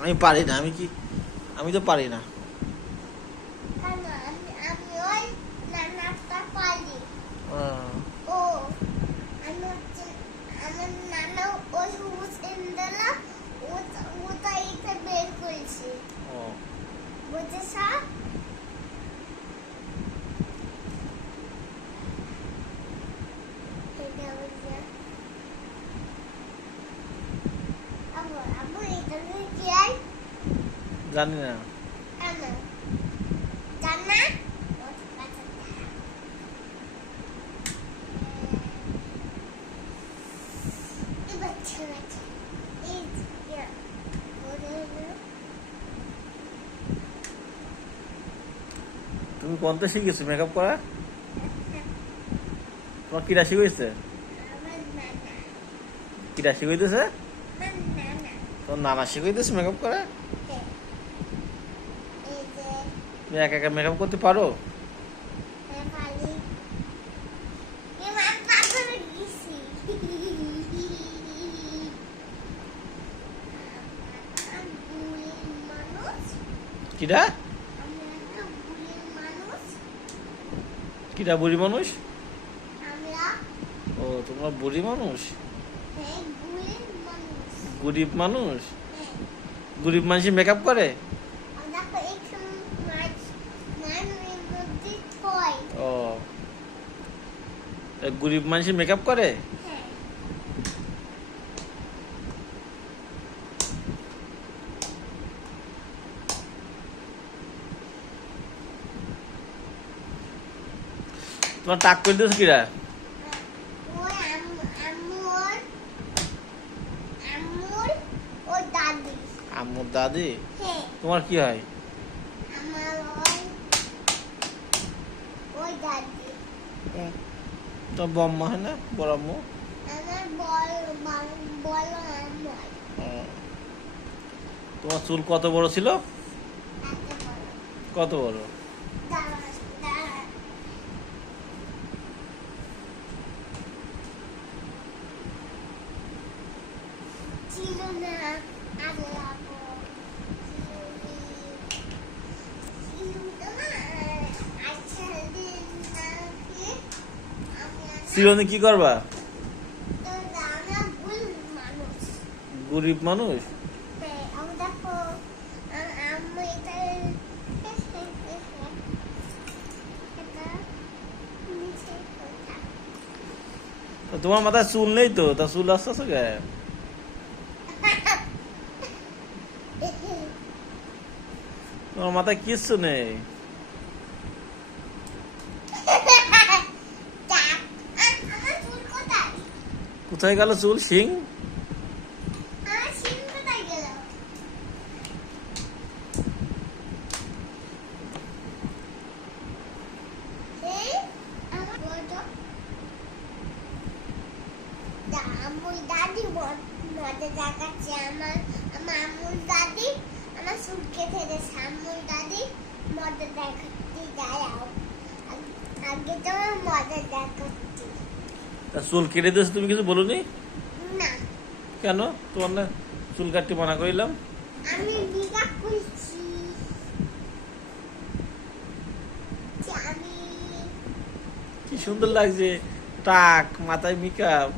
আমি পারি না আমি কি আমি তো পারি না। জানি না। তুমি কোনতে শিখেছো মেকআপ করা? তোমার কিরা নানা কিরা শিখাইতেছে তোমার নানা শিখাইতেছে মেকআপ করা? তুমি একা একা মেকআপ করতে পারো? কিরা? কিরা, বুড়ি মানুষ? ও, তোমরা বুড়ি মানুষ? গরিব মানুষ? গরিব মানুষ? মেকআপ করে? গরিব মানুষ মেকআপ করে? তোমার টাক করে দিয়েছে কিরা? আম্মুর দাদি? তোমার কি হয়? আমার ওই দাদি। তো বম্মা হয় না? বড় আম্মু। তোমার চুল কত বড় ছিল? কত বড়? ছিল না চিরনি কি করবা? গরিব মানুষ। তোমার মাথায় চুল নেই তো? তা চুল আসতে আছে কে তোমার মাথায় কিচ্ছু নেই চাক। আ- আমার চুল কোথায়? কোথায় গেল চুল? শিং। দা- আম্মুর দাদি মজা দেখাচ্ছে আমার আমার আম্মুর দাদি। আমার চুল কেটে দিয়েছে দাদি। মজা দেখাতে দাঁড়াও আগে তো দেখাচ্ছি। তা চুল কেটে দিয়েছ তুমি কিছু বলনি? কেন? তোমার না চুল কাটতে মানা করিলাম। কি সুন্দর লাগছে। টাক মাথায় মেকআপ